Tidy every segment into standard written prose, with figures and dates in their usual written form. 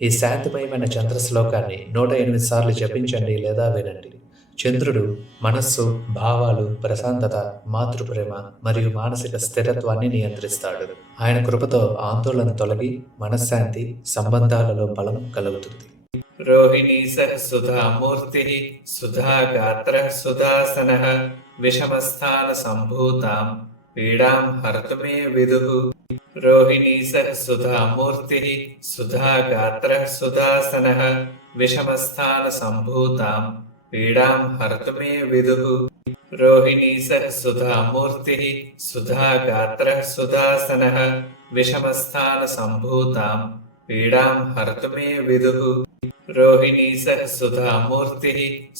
ఈ శాంతిమయమైన చంద్ర శ్లోకాన్ని 108 సార్లు జపించండి లేదా వినండి. చంద్రుడు మనస్సు, భావాలు, ప్రశాంతత, మాతృప్రేమ మరియు మానసిక స్థిరత్వాన్ని నియంత్రిస్తాడు. ఆయన కృపతో ఆందోళన తొలగి మనశ్శాంతి, సంబంధాలలో బలం కలుగుతుంది. రోహిణీ సుధామూర్తి సుధాగాత్ర సుదాసన విషమస్థాన సంభూతాం పీడాం హర్తుమే విదుః. రోహిణీ సుధామూర్తి సుధాగాత్ర సుదాసన విషమస్థాన సంభూతాం పీడాం హర్తుమే విదుః. రోహిణీ సుధామూర్తి సుధాగాత్ర సుదాసన విషమస్థాన సంభూతాం పీడాం హర్తుమే విదుః. రోహిణీ సుధామూర్తి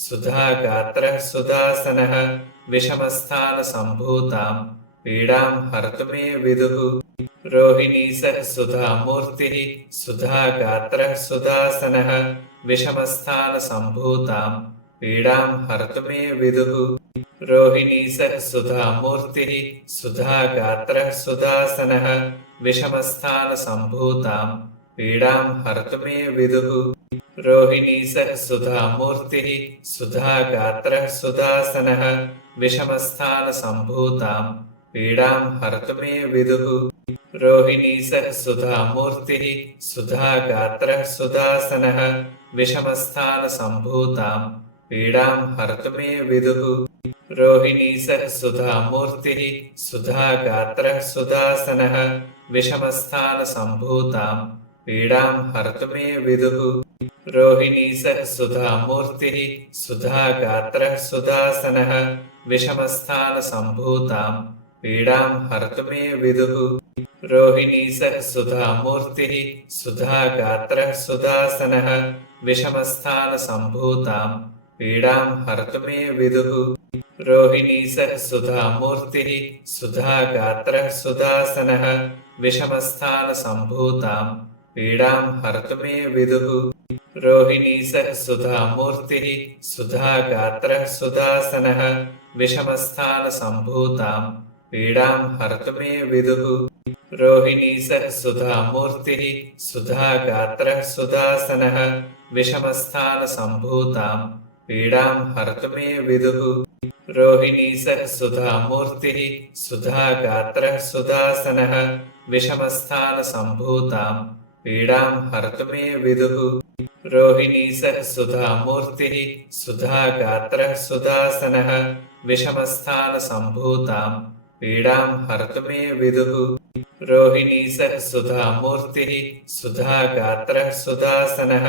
సుధాగాత్ర సుదాసన విషమస్థాన సంభూతాం పీడాం హర్తుమే విదుః. రోహిణీ సుధామూర్తి సుధాగాత్ర సుదాసన విషమస్థాన సంభూతాం పీడాం హర్తుమే విదుః. రోహిణీ సుధామూర్తి సుధాగాత్ర సుదాసన విషమస్థాన సంభూతాం పీడాం హర్తుమే విదుః. రోహిణీ సుధామూర్తి సుధాగాత్ర సుదాసన విషమస్థాన సంభూతాం పీడాం హర్తుమే విదుః. రోహిణీ సుధామూర్తి సుధాగాత్ర సుదాసన విషమస్థాన సంభూతాం పీడాం హర్తుమే విదుః. రోహిణీ సుధామూర్తి సుధాగాత్ర సుదాసన విషమస్థాన సంభూతాం పీడాం హర్తుమే విదుః. రోహిణీ సుధామూర్తి సుధాగాత్ర సుదాసన విషమస్థాన సంభూతాం పీడాం హర్తుమే విదుః. రోహిణీ సుధామూర్తి సుధాగాత్ర సుదాసన విషమస్థాన సంభూతాం పీడాం హర్తుమే విదుః. రోహిణీ సుధామూర్తి సుధాగాత్ర సుదాసన విషమస్థాన సంభూతాం పీడాం హర్తుమే విదుః. రోహిణీ సుధామూర్తి సుధాగాత్ర సుదాసన విషమస్థాన సంభూతాం పీడాం హర్తుమే విదుః. రోహిణీ సుధామూర్తి సుధాగాత్ర సుదాసన విషమస్థాన సంభూతాం పీడాం హర్తుమే విదుః. రోహిణీ సుధామూర్తి సుధాగాత్ర సుదాసన విషమస్థాన సంభూతాం పీడాం హర్తుమే విదుః. రోహిణీ సుధామూర్తి సుధాగాత్ర సుదాసన విషమస్థాన సంభూతాం పీడాం హర్తుమే విదుః. రోహిణీ సుధామూర్తి సుధాగాత్ర సుదాసన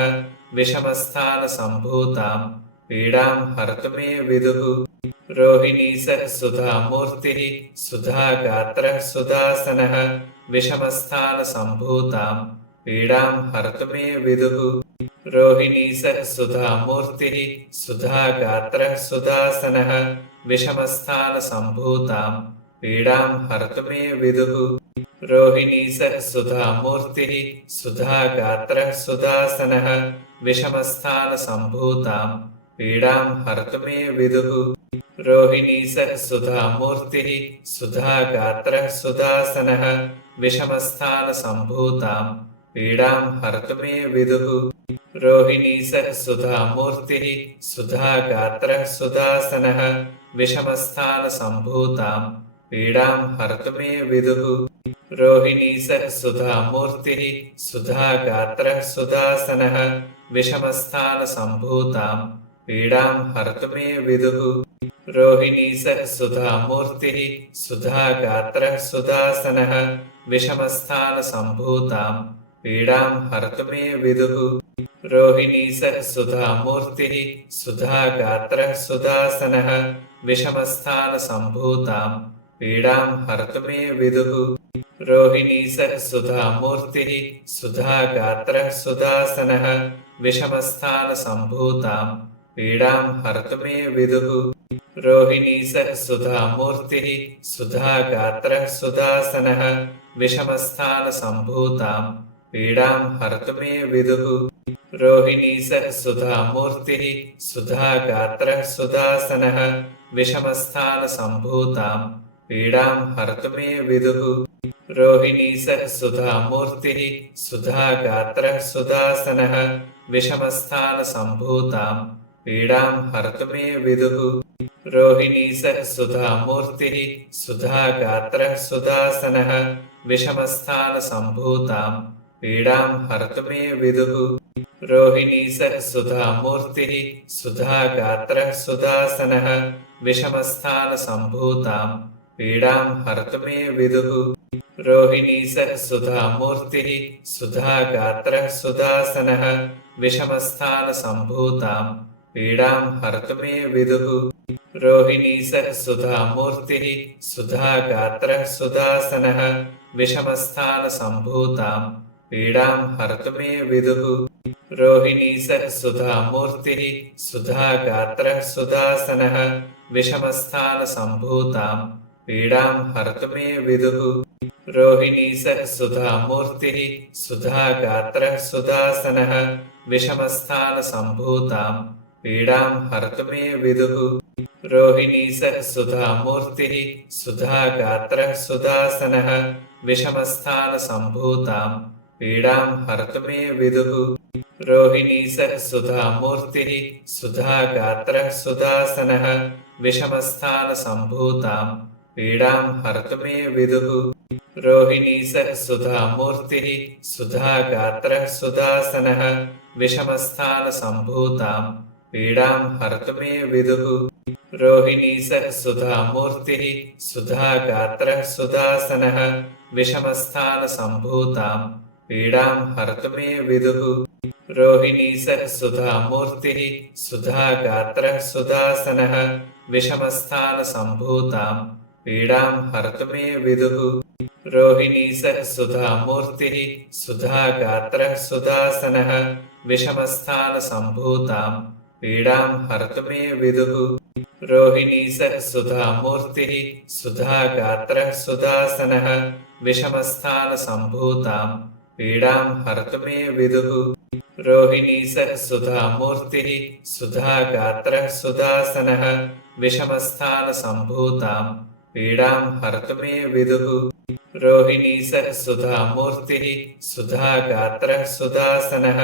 విషమస్థాన సంభూతాం పీడాం హర్తుమే విదుః. రోహిణీ సుధామూర్తి సుధాగాత్ర సుదాసన విషమస్థాన సంభూతాం పీడాం హర్తుమే విదుః. రోహిణీ సుధామూర్తి సుధాగాత్ర సుదాసన విషమస్థాన సంభూతాం పీడాం హర్తుమే విదుః. రోహిణీ సుధామూర్తి సుధాగాత్ర సుదాసన విషమస్థాన సంభూతాం పీడాం హర్తుమే విదుః. రోహిణీ సుధామూర్తి సుధాగాత్ర సుదాసన విషమస్థాన సంభూతాం పీడాం హర్తుమే విదుః. రోహిణీ సుధామూర్తి సుధాగాత్ర సుదాసన విషమస్థాన సంభూతాం పీడాం హర్తుమే విదుః. రోహిణీ సుధామూర్తి సుధాగాత్ర సుదాసన విషమస్థాన సంభూతాం పీడాం హర్తుమే విదుః. రోహిణీ సుధామూర్తి సుధాగాత్ర సుదాసన విషమస్థాన సంభూతాం పీడాం హర్తుమే విదుః. రోహిణీ సుధామూర్తి సుధాగాత్ర సుదాసన విషమస్థాన సంభూతాం పీడాం హర్తుమే విదుః. రోహిణీ సుధామూర్తి సుధాగాత్ర సుదాసన విషమస్థాన సంభూతాం పీడాం హర్తుమే విదుః. రోహిణీ సుధామూర్తి సుధాగాత్ర సుదాసన విషమస్థాన సంభూతాం పీడాం హర్తుమే విదుః. రోహిణీ సుధామూర్తి సుధాగాత్ర సుదాసన విషమస్థాన సంభూతాం పీడాం హర్తుమే విదుః. रोहिणी सः सुधामूर्तिः सुधागात्रः सुदासनः विषमस्थानसम्भूतां पीडां हर्तुमे विदुः रोहिणी सः सुधामूर्तिः सुधागात्रः सुदासनः विषमस्थानसम्भूतां पीडां हर्तुमे विदुः रोहिणी सः सुधामूर्तिः सुधागात्रः सुदासनः विषमस्थानसम्भूतां पीडां हर्तुमे विदुः रोहिणी सः सुधामूर्तिः सुधागात्रः सुदासनः विषमस्थानसम्भूतां पीडां हर्तुमे विदुः रोहिणी सः सुधामूर्तिः सुधागात्रः सुदासनः विषमस्थानसम्भूतां पीडां हर्तुमे विदुः रोहिणी सः सुधामूर्तिः सुधागात्रः सुदासनः विषमस्थानसम्भूतां पीडां हर्तुमे विदुः रोहिणी सः सुधामूर्तिः सुधागात्रः सुदासनः विषमस्थानसम्भूतां पीडां हर्तुमे विदुः रोहिणी सः सुधामूर्तिः सुधागात्रः सुदासनः विषमस्थानसम्भूतां पीडां हर्तुमे विदुः रोहिणी सः सुधामूर्तिः सुधागात्रः सुदासनः विषमस्थानसम्भूतां पीडां हर्तुमे विदुः रोहिणी सः सुधामूर्तिः सुधागात्रः सुदासनः विषमस्थानसम्भूतां पीडां हर्तुमे विदुः रोहिणी सः सुधामूर्तिः सुधागात्रः सुदासनः विषमस्थानसम्भूतां पीडां हर्तुमे विदुः रोहिणी सः सुधामूर्तिः सुधागात्रः सुदासनः विषमस्थानसम्भूतां पीडां हर्तुमे विदुः रोहिणी सः सुधामूर्तिः सुधागात्रः सुदासनः विषमस्थानसम्भूतां पीडां हर्तुमे विदुः रोहिणी सः सुधामूर्तिः सुधागात्रः सुदासनः विषमस्थानसम्भूतां पीडां हर्तुमे विदुः रोहिणी सः सुधामूर्तिः सुधागात्रः सुदासनः विषमस्थानसम्भूतां पीडां हर्तुमे विदुः रोहिणी सः सुधामूर्तिः सुधागात्रः सुदासनः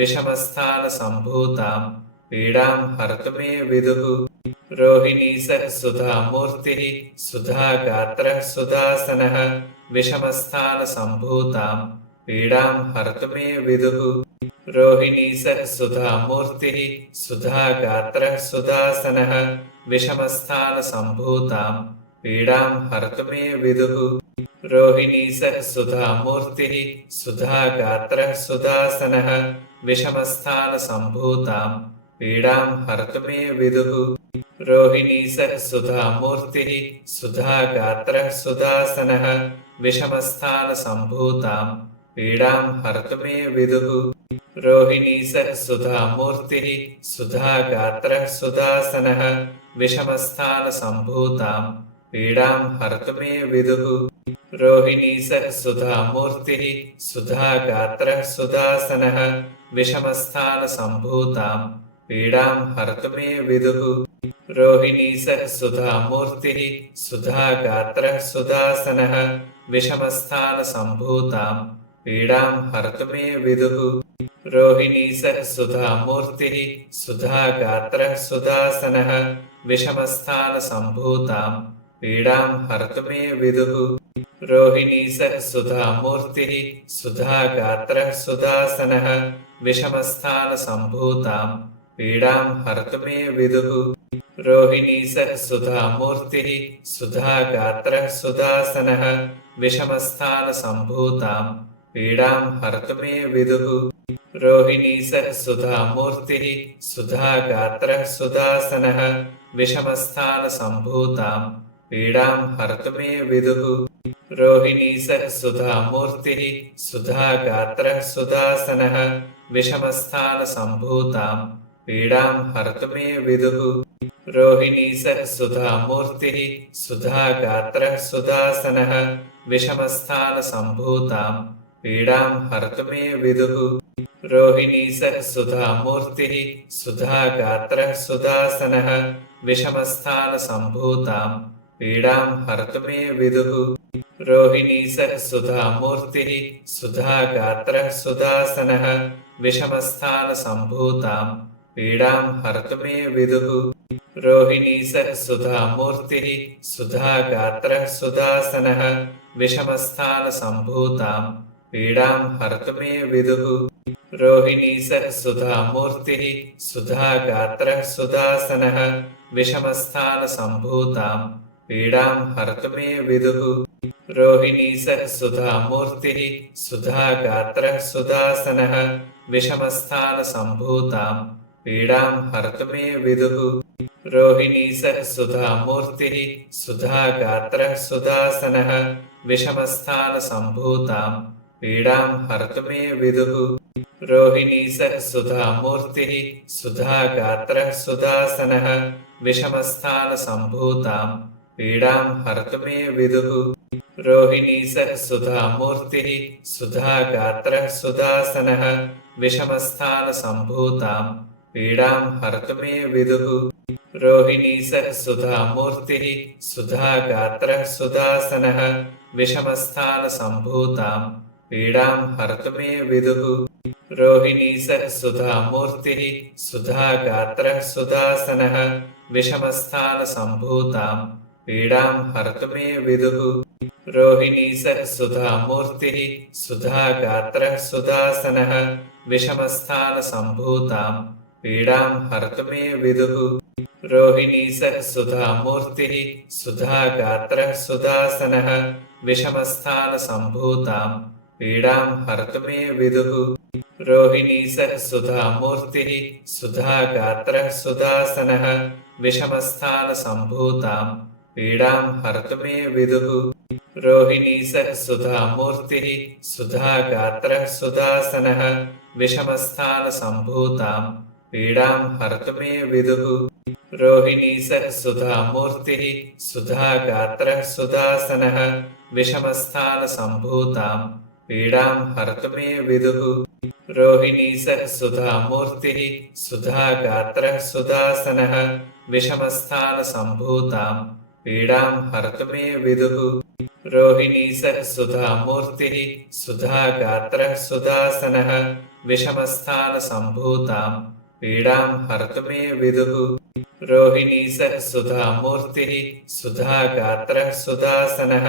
विषमस्थानसम्भूतां पीडां हर्तुमे विदुः रोहिणी सः सुधामूर्तिः सुधागात्रः सुदासनः विषमस्थानसम्भूतां पीडां हर्तुमे विदुः रोहिणी सः सुधामूर्तिः सुधागात्रः सुदासनः विषमस्थानसम्भूतां पीडां हर्तुमे विदुः रोहिणी सः सुधामूर्तिः सुधागात्रः सुदासनः विषमस्थानसम्भूतां पीडां हर्तुमे विदुः रोहिणी सः सुधामूर्तिः सुधागात्रः सुदासनः विषमस्थानसम्भूतां पीडां हर्तुमे विदुः रोहिणी सः सुधामूर्तिः सुधागात्रः सुदासनः विषमस्थानसम्भूतां पीडां हर्तुमे विदुः रोहिणी सः सुधामूर्तिः सुधागात्रः सुदासनः विषमस्थानसम्भूतां पीडां हर्तुमे विदुः रोहिणी सः सुधामूर्तिः सुधागात्रः सुदासनः विषमस्थानसम्भूतां पीडां हर्तुमे विदुः रोहिणी सः सुधामूर्तिः सुधागात्रः सुदासनः विषमस्थानसम्भूतां पीडां हर्तुमे विदुः रोहिणी सः सुधामूर्तिः सुधागात्रः सुदासनः विषमस्थानसम्भूतां पीडां हर्तुमे विदुः रोहिणी सः सुधामूर्तिः सुधागात्रः सुदासनः विषमस्थानसम्भूतां पीडां हर्तुमे विदुः रोहिणी सः सुधामूर्तिः सुधागात्रः सुदासनः विषमस्थानसम्भूतां पीडां हर्तुमे विदुः रोहिणी सः सुधामूर्तिः सुधागात्रः सुदासनः विषमस्थानसम्भूतां पीडां हर्तुमे विदुः रोहिणी सः सुधामूर्तिः सुधागात्रः सुदासनः विषमस्थानसम्भूतां पीडां हर्तुमे विदुः रोहिणी सः सुधामूर्तिः सुधागात्रः सुदासनः विषमस्थानसम्भूतां पीडां हर्तुमे विदुः रोहिणी सह सुधामूर्तिः सुधागात्रः सुदासनः विषमस्थानसम्भूतां पीडां हर्तुमे विदुः रोहिणी सह सुधामूर्तिः सुधागात्रः सुदासनः विषमस्थानसम्भूतां पीडां हर्तुमे विदुः रोहिणी सह सुधामूर्तिः सुधागात्रः सुदासनः विषमस्थानसम्भूतां पीडां हर्तुमे विदुः रोहिणी सह सुधामूर्तिः सुधागात्रः सुदासनः विषमस्थानसम्भूतां पीडां हर्तुमे विदुः रोहिणी सह सुधामूर्तिः सुधागात्रः सुदासनः विषमस्थानसम्भूतां पीडां हर्तुमे विदुः रोहिणी सह सुधामूर्तिः सुधागात्रः सुदासनः विषमस्थानसम्भूतां पीडां हर्तुमे विदुः रोहिणी सह सुधामूर्तिः सुधागात्रः सुदासनः विषमस्थानसम्भूतां पीडां हर्तुमे विदुः रोहिणी सह सुधामूर्तिः सुधागात्रः सुदासनः विषमस्थानसम्भूतां पीडां हर्तुमे विदुः रोहिणी सह सुधामूर्तिः सुधागात्रः सुदासनः विषमस्थानसम्भूतां पीडां हर्तुमे विदुः रोहिणी सह सुधामूर्तिः सुधागात्रः सुदासनः विषमस्थानसम्भूतां पीडां हर्तुमे विदुः रोहिणी सह सुधामूर्तिः सुधागात्रः सुदासनः विषमस्थानसम्भूतां पीडां हर्तुमे विदुः रोहिणी सह सुधामूर्तिः सुधागात्रः सुदासनः विषमस्थानसम्भूतां पीडां हर्तुमे विदुः रोहिणी सह सुधामूर्तिः सुधागात्रः सुदासनः विषमस्थानसम्भूतां पीडां हर्तुमे विदुः रोहिणी सह सुधामूर्तिः सुधागात्रः सुदासनः विषमस्थानसम्भूतां पीडां हर्तुमे विदुः रोहिणी सह सुधामूर्तिः सुधागात्रः सुदासनः विषमस्थानसम्भूतां पीडां हर्तुमे विदुः रोहिणी सह सुधामूर्तिः सुधागात्रः सुदासनः विषमस्थानसम्भूतां पीडां हर्तुमे विदुः रोहिणी सह सुधामूर्तिः सुधागात्रः सुदासनः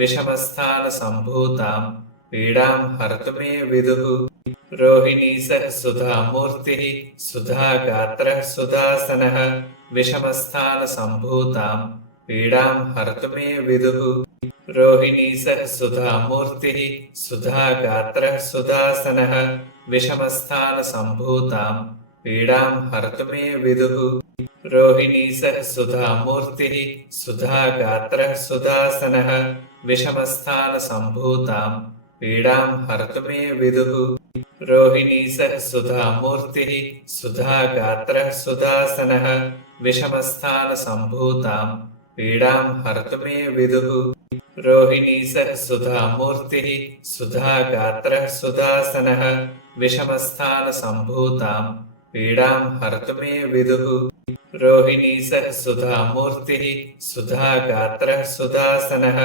विषमस्थानसम्भूतां पीडां हर्तुमे विदुः रोहिणी सह सुधामूर्तिः सुधागात्रः सुदासनः विषमस्थानसम्भूतां पीडां हर्तुमे विदुः रोहिणी सह सुधामूर्तिः सुधागात्रः सुदासनः विषमस्थानसम्भूतां पीडां हर्तुमे विदुः रोहिणी सह सुधामूर्तिः सुधागात्रः सुदासनः विषमस्थानसम्भूतां पीडां हर्तुमे विदुः रोहिणी सह सुधामूर्तिः सुधागात्रः सुदासनः विषमस्थानसम्भूतां पीडां हर्तुमे विदुः रोहिणी सह सुधामूर्तिः सुधागात्रः सुदासनः विषमस्थानसम्भूतां पीडां हर्तुमे विदुः रोहिणी सह सुधामूर्तिः सुधागात्रः सुदासनः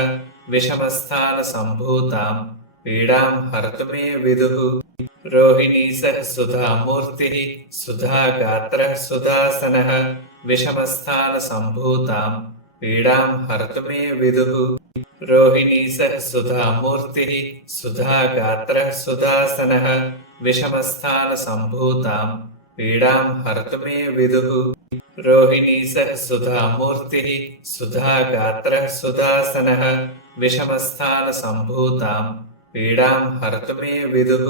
विषमस्थानसम्भूतां पीडां हर्तुमे विदुः रोहिणी सह सुधामूर्तिः सुधागात्रः सुदासनः विषमस्थानसम्भूतां पीडां हर्तुमे विदुः रोहिणी सह सुधामूर्तिः सुधागात्रः सुदासनः विषमस्थानसम्भूतां पीडां हर्तुमे विदुः रोहिणी सह सुधामूर्तिः सुधागात्रः सुदासनः विषमस्थानसम्भूतां पीडां हर्तुमे विदुः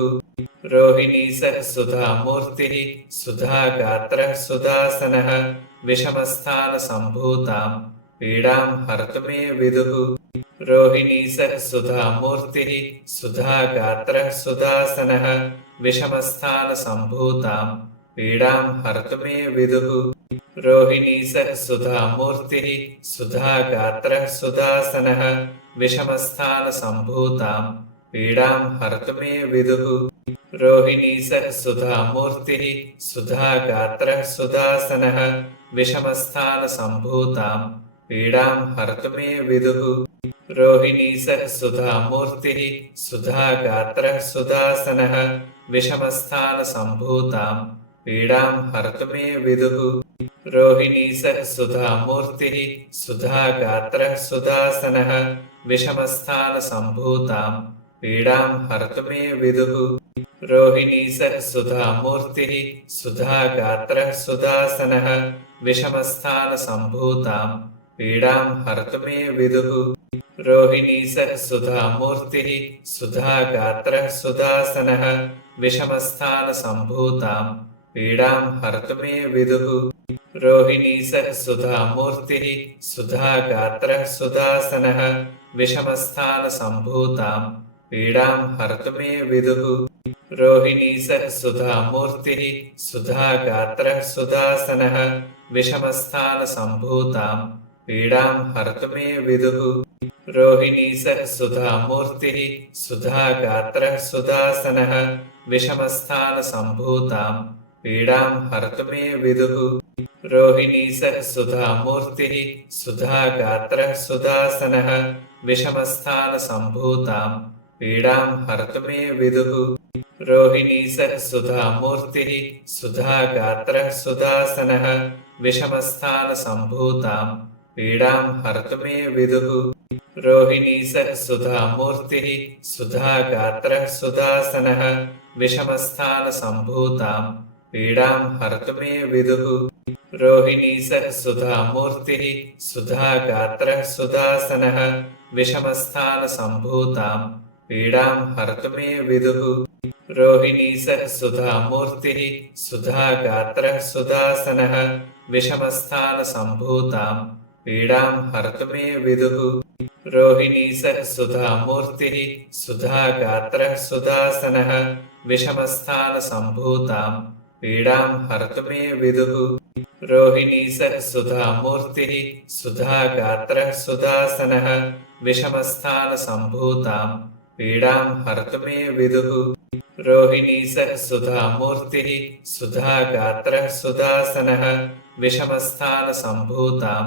रोहिणी सह सुधामूर्तिः सुधागात्रः सुदासनः विषमस्थानसम्भूतां पीडां हर्तुमे विदुः रोहिणी सह सुधामूर्तिः सुधागात्रः सुदासनः विषमस्थानसम्भूतां पीडां हर्तुमे विदुः रोहिणी सह सुधामूर्तिः सुधागात्रः सुदासनः विषमस्थानसम्भूतां पीडां हर्तुमे विदुः रोहिणी सह सुधामूर्तिः सुधागात्रः सुदासनः विषमस्थानसम्भूतां पीडां हर्तुमे विदुः रोहिणी सह सुधामूर्तिः सुधागात्रः सुदासनः विषमस्थानसम्भूतां पीडां हर्तुमे विदुः रोहिणी सह सुधामूर्तिः सुधागात्रः सुदासनः विषमस्थानसम्भूतां पीडां हर्तुमे विदुः रोहिणी सह सुधामूर्तिः सुधागात्रः सुदासनः विषमस्थानसम्भूतां पीडां हर्तुमे विदुः रोहिणी सह सुधामूर्तिः सुधागात्रः सुदासनः विषमस्थानसम्भूतां पीडां हर्तुमे विदुः रोहिणी सह सुधामूर्तिः सुधागात्रः सुदासनः विषमस्थानसम्भूतां पीडां हर्तुमे विदुः रोहिणी सह सुधामूर्तिः सुधागात्रः सुदासनः विषमस्थानसम्भूतां पीडां हर्तुमे विदुः रोहिणी सह सुधामूर्तिः सुधागात्रः सुदासनः विषमस्थानसम्भूतां पीडां हर्तुमे विदुः रोहिणी सह सुधामूर्तिः सुधागात्रः सुदासनः विषमस्थानसम्भूतां पीडां हर्तुमे विदुः रोहिणी सह सुधामूर्तिः सुधागात्रः सुदासनः विषमस्थानसम्भूतां पीडां हर्तुमे विदुः रोहिणी सह सुधामूर्तिः सुधागात्रः सुदासनः विषमस्थानसम्भूतां पीडां हर्तुमे विदुः रोहिणी सह सुधामूर्तिः सुधागात्रः सुदासनः विषमस्थानसम्भूतां पीडां हर्तुमे विदुः रोहिणी सह सुधामूर्तिः सुधागात्रः सुदासनः विषमस्थानसम्भूतां पीडां हर्तुमे विदुः रोहिणी सह सुधामूर्तिः सुधागात्रः सुदासनः विषमस्थानसम्भूतां पीडां हर्तुमे विदुः रोहिणी सह सुधामूर्तिः सुधागात्रः सुदासनः विषमस्थानसम्भूतां पीडां हर्तुमे विदुः रोहिणी सह सुधामूर्तिः सुधागात्रः सुदासनः विषमस्थानसम्भूतां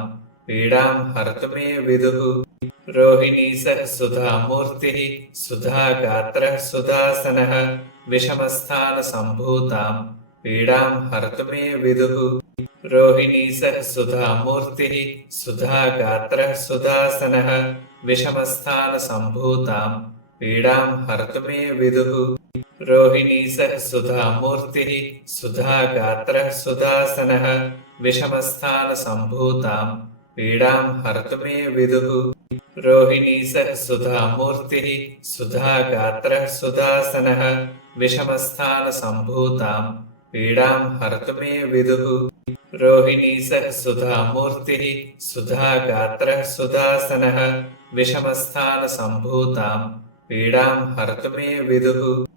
पीडां हर्तुमे विदुः रोहिणी सह सुधामूर्तिः सुधागात्रः सुदासनः विषमस्थानसम्भूतां पीडां हर्तुमे विदुः रोहिणी सह सुधामूर्तिः सुधागात्रः सुदासनः विषमस्थानसम्भूतां पीडां हर्तुमे विदुः रोहिणी सह सुधामूर्तिः सुधागात्रः सुदासनः विषमस्थानसम्भूतां पीडां हर्तुमे विदुः रोहिणी सह सुधामूर्तिः सुधागात्रः सुदासनः विषमस्थानसम्भूतां पीडां हर्तुमे विदुः रोहिणी सह सुधामूर्तिः सुधागात्रः सुदासनः विषमस्थानसम्भूतां पीडां हर्तुमे विदुः